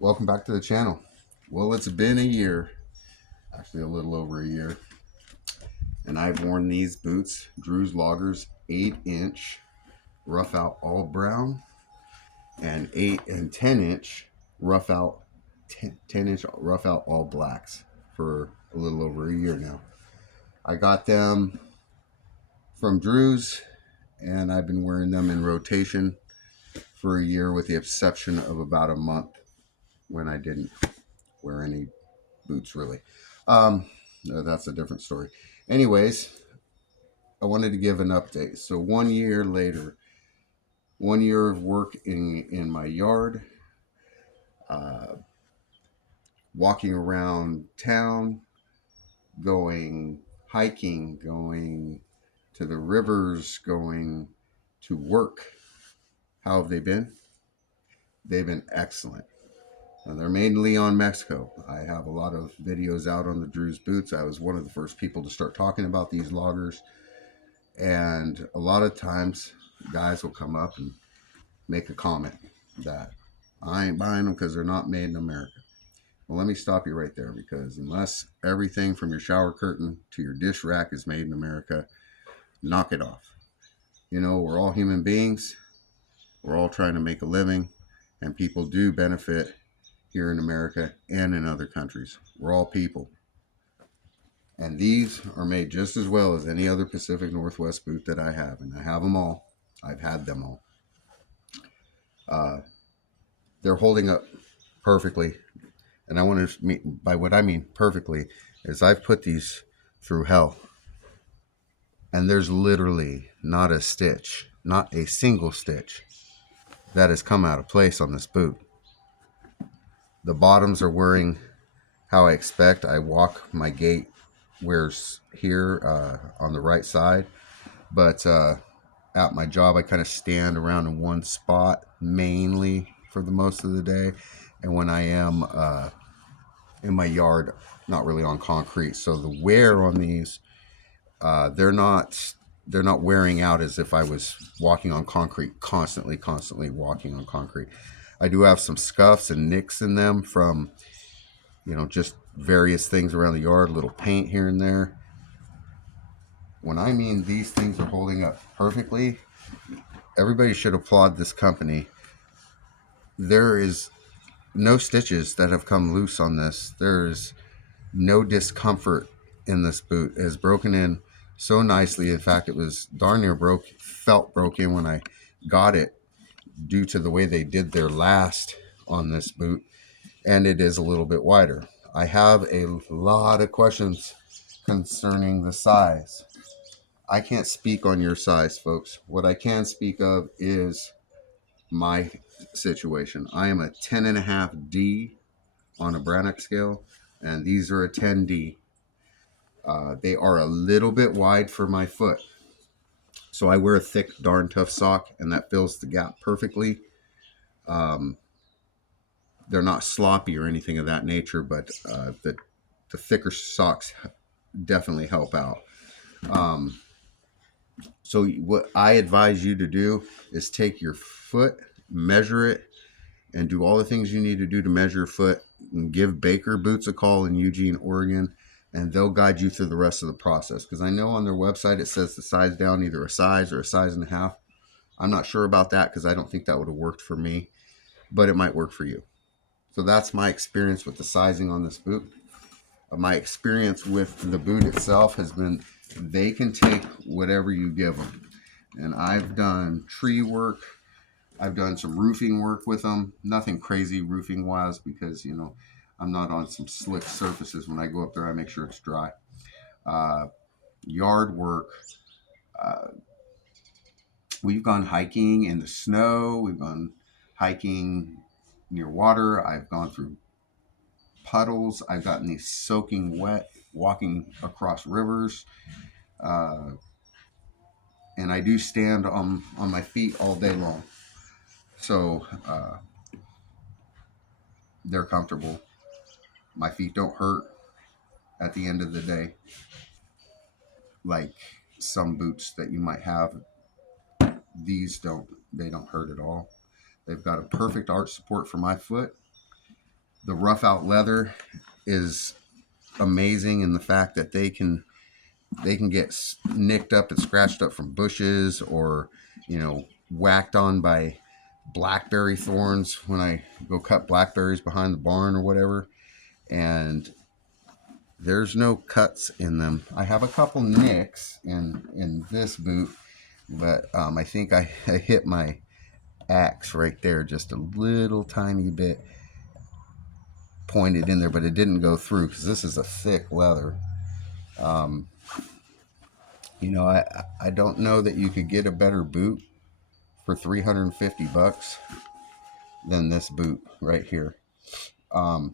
Welcome back to the channel. Well, it's been a year, actually a little over a year, and I've worn these boots, Drew's Loggers 8-inch rough out all brown and 8 and 10-inch rough out 10-inch rough out all blacks for a little over a year now. I got them from Drew's and I've been wearing them in rotation for a year with the exception of about a month when I didn't wear any boots really. No, that's a different story. Anyways, I wanted to give an update. So 1 year later, 1 year of work in my yard, uh, walking around town, going hiking, going to the rivers, going to work. How have they been? They've been excellent. They're made in Leon, Mexico. I have a lot of videos out on the Drew's boots. I was one of the first people to start talking about these loggers. And a lot of times, guys will come up and make a comment that I ain't buying them because they're not made in America. Well, let me stop you right there, because unless everything from your shower curtain to your dish rack is made in America, knock it off. You know, we're all human beings. We're all trying to make a living, and people do benefit here in America and in other countries. We're all people. And these are made just as well as any other Pacific Northwest boot that I have. And I have them all. I've had them all. They're holding up perfectly. And I want to mean, by what I mean perfectly, is I've put these through hell. And there's literally not a stitch, not a single stitch that has come out of place on this boot. The bottoms are wearing how I expect. I walk, my gait wears here on the right side. But at my job, I kind of stand around in one spot mainly for the most of the day. And when I am in my yard, not really on concrete. So the wear on these, they're not wearing out as if I was walking on concrete, constantly walking on concrete. I do have some scuffs and nicks in them from, just various things around the yard, little paint here and there. When I mean these things are holding up perfectly, everybody should applaud this company. There is no stitches that have come loose on this. There's no discomfort in this boot. It has broken in so nicely. In fact, it was darn near felt broken when I got it due to the way they did their last on this boot. And it is a little bit wider. I have a lot of questions concerning the size. I can't speak on your size, folks. What I can speak of is my situation. I am a 10.5D on a Brannock scale, and these are a 10D. They are a little bit wide for my foot. So I wear a thick, darn tough sock, and that fills the gap perfectly. They're not sloppy or anything of that nature, but the thicker socks definitely help out. So what I advise you to do is take your foot, measure it, and do all the things you need to do to measure your foot. And give Baker Boots a call in Eugene, Oregon, and they'll guide you through the rest of the process. Because I know on their website it says the size down, either a size or a size and a half. I'm not sure about that because I don't think that would have worked for me, but it might work for you. So that's my experience with the sizing on this boot. My experience with the boot itself has been they can take whatever you give them. And I've done tree work. I've done some roofing work with them. Nothing crazy roofing wise because, I'm not on some slick surfaces. When I go up there, I make sure it's dry. Yard work. We've gone hiking in the snow. We've gone hiking near water. I've gone through puddles. I've gotten these soaking wet walking across rivers. And I do stand on my feet all day long. So they're comfortable. My feet don't hurt at the end of the day, like some boots that you might have. These don't hurt at all. They've got a perfect arch support for my foot. The rough out leather is amazing in the fact that they can get nicked up and scratched up from bushes, or whacked on by blackberry thorns when I go cut blackberries behind the barn or whatever. And there's no cuts in them. I have a couple nicks in this boot, but I think I hit my axe right there just a little tiny bit pointed in there, but it didn't go through because this is a thick leather. um, I don't know that you could get a better boot for $350 than this boot right here.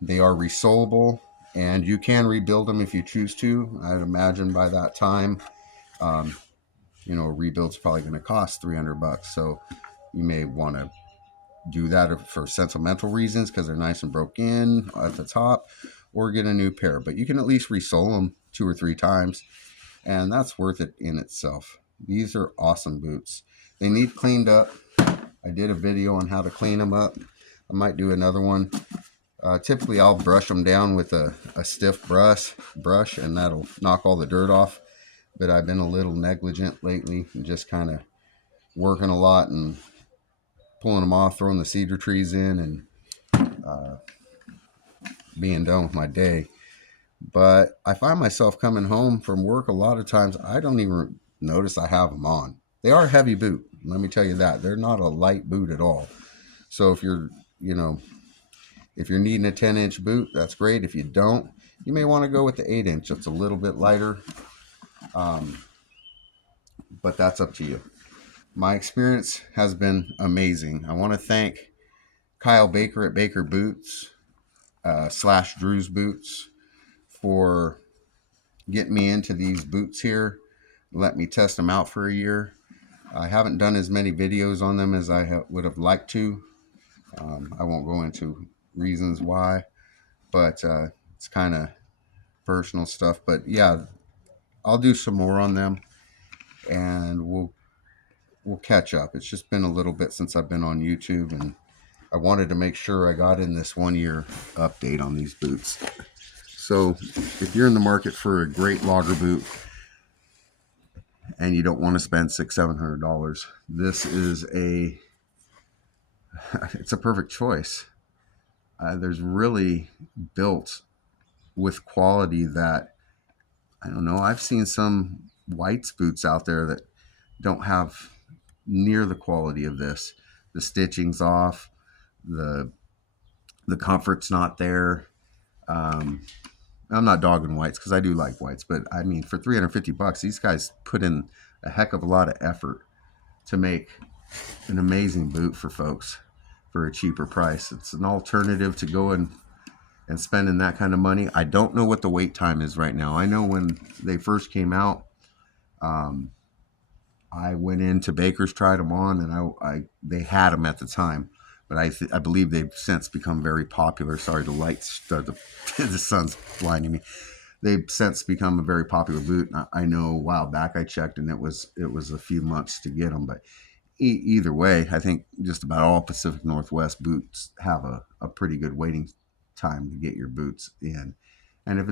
They are resolable, and you can rebuild them if you choose to. I'd imagine by that time, a rebuild's probably going to cost $300. So you may want to do that for sentimental reasons because they're nice and broke in at the top, or get a new pair. But you can at least resole them 2 or 3 times, and that's worth it in itself. These are awesome boots. They need cleaned up. I did a video on how to clean them up. I might do another one. Typically, I'll brush them down with a stiff brush, and that'll knock all the dirt off. But I've been a little negligent lately and just kind of working a lot and pulling them off, throwing the cedar trees in, and being done with my day. But I find myself coming home from work a lot of times, I don't even notice I have them on. They are a heavy boot. Let me tell you that. They're not a light boot at all. So if you're needing a 10-inch boot, that's great. If you don't, you may want to go with the 8-inch. It's a little bit lighter, but that's up to you. My experience has been amazing. I want to thank Kyle Baker at Baker Boots / Drew's Boots for getting me into these boots here. Let me test them out for a year. I haven't done as many videos on them as I would have liked to. I won't go into reasons why, but it's kind of personal stuff. But yeah, I'll do some more on them, and we'll catch up. It's just been a little bit since I've been on YouTube, and I wanted to make sure I got in this 1-year update on these boots. So if you're in the market for a great logger boot and you don't want to spend $600-700, this is it's a perfect choice. There's really built with quality that, I don't know, I've seen some whites boots out there that don't have near the quality of this. The stitching's off, the comfort's not there. I'm not dogging whites because I do like whites, but I mean, for $350, these guys put in a heck of a lot of effort to make an amazing boot for folks for a cheaper price. It's an alternative to going and spending that kind of money. I don't know what the wait time is right now. I know when they first came out, I went into Baker's, tried them on, and they had them at the time. But I believe they've since become very popular. Sorry, the sun's blinding me. They've since become a very popular boot. I know a while back I checked, and it was a few months to get them. But either way, I think just about all Pacific Northwest boots have a pretty good waiting time to get your boots in. And if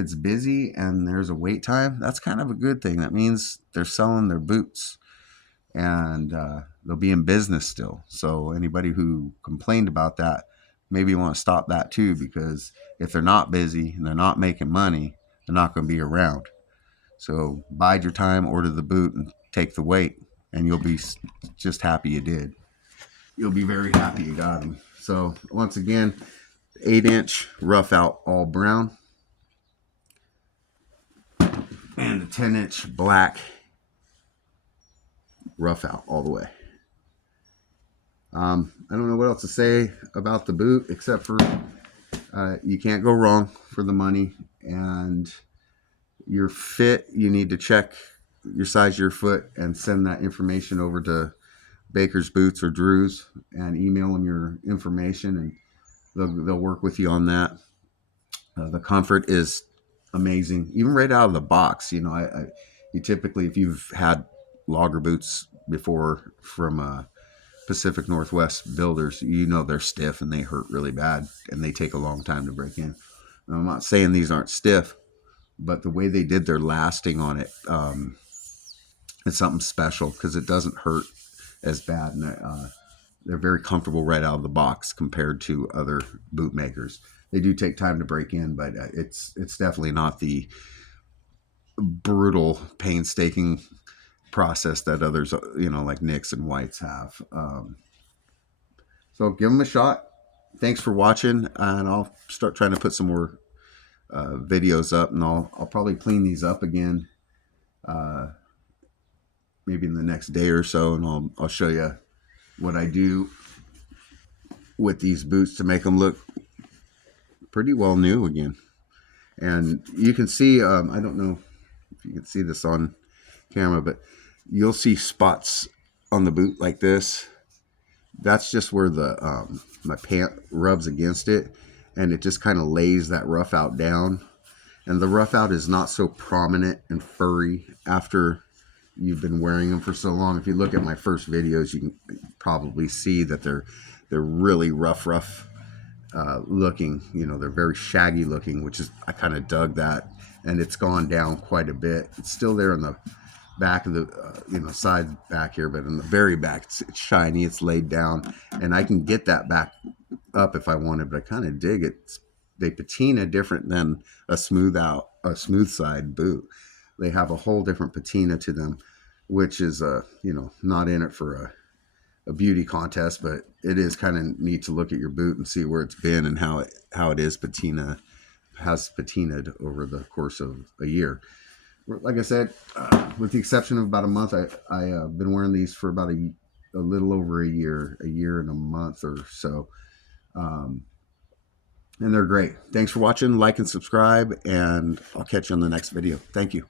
it's busy and there's a wait time, that's kind of a good thing. That means they're selling their boots, and they'll be in business still. So anybody who complained about that, maybe you want to stop that too, because if they're not busy and they're not making money, they're not going to be around. So bide your time, order the boot, and take the wait, and you'll be just happy you did. You'll be very happy you got them. So once again, 8-inch rough out all brown, and the 10-inch black rough out all the way. I don't know what else to say about the boot except for you can't go wrong for the money. And your fit, you need to check your size of your foot and send that information over to Baker's Boots or Drew's and email them your information, and they'll work with you on that. The comfort is amazing, even right out of the box. You typically, if you've had logger boots before from Pacific Northwest builders, you know they're stiff and they hurt really bad and they take a long time to break in. And I'm not saying these aren't stiff, but the way they did their lasting on it, it's something special because it doesn't hurt as bad, and they're very comfortable right out of the box compared to other boot makers. They do take time to break in, but it's definitely not the brutal, painstaking process that others, like Nicks and Whites have. So give them a shot. Thanks for watching, and I'll start trying to put some more videos up, and I'll probably clean these up again, maybe in the next day or so, and I'll show you what I do with these boots to make them look pretty well new again. And you can see, I don't know if you can see this on camera, but you'll see spots on the boot like this. That's just where the my pant rubs against it, and it just kind of lays that rough out down. And the rough out is not so prominent and furry after you've been wearing them for so long. If you look at my first videos, you can probably see that they're really rough looking. They're very shaggy looking, which is, I kind of dug that, and it's gone down quite a bit. It's still there in the back of the side back here, but in the very back it's shiny, it's laid down, and I can get that back up if I wanted, but I kind of dig it. They patina different than a smooth side boot. They have a whole different patina to them, which is not in it for a beauty contest, but it is kind of neat to look at your boot and see where it's been and how it has patinaed over the course of a year. Like I said, with the exception of about a month, I've been wearing these for about a little over a year and a month or so. And they're great. Thanks for watching. Like and subscribe, and I'll catch you on the next video. Thank you.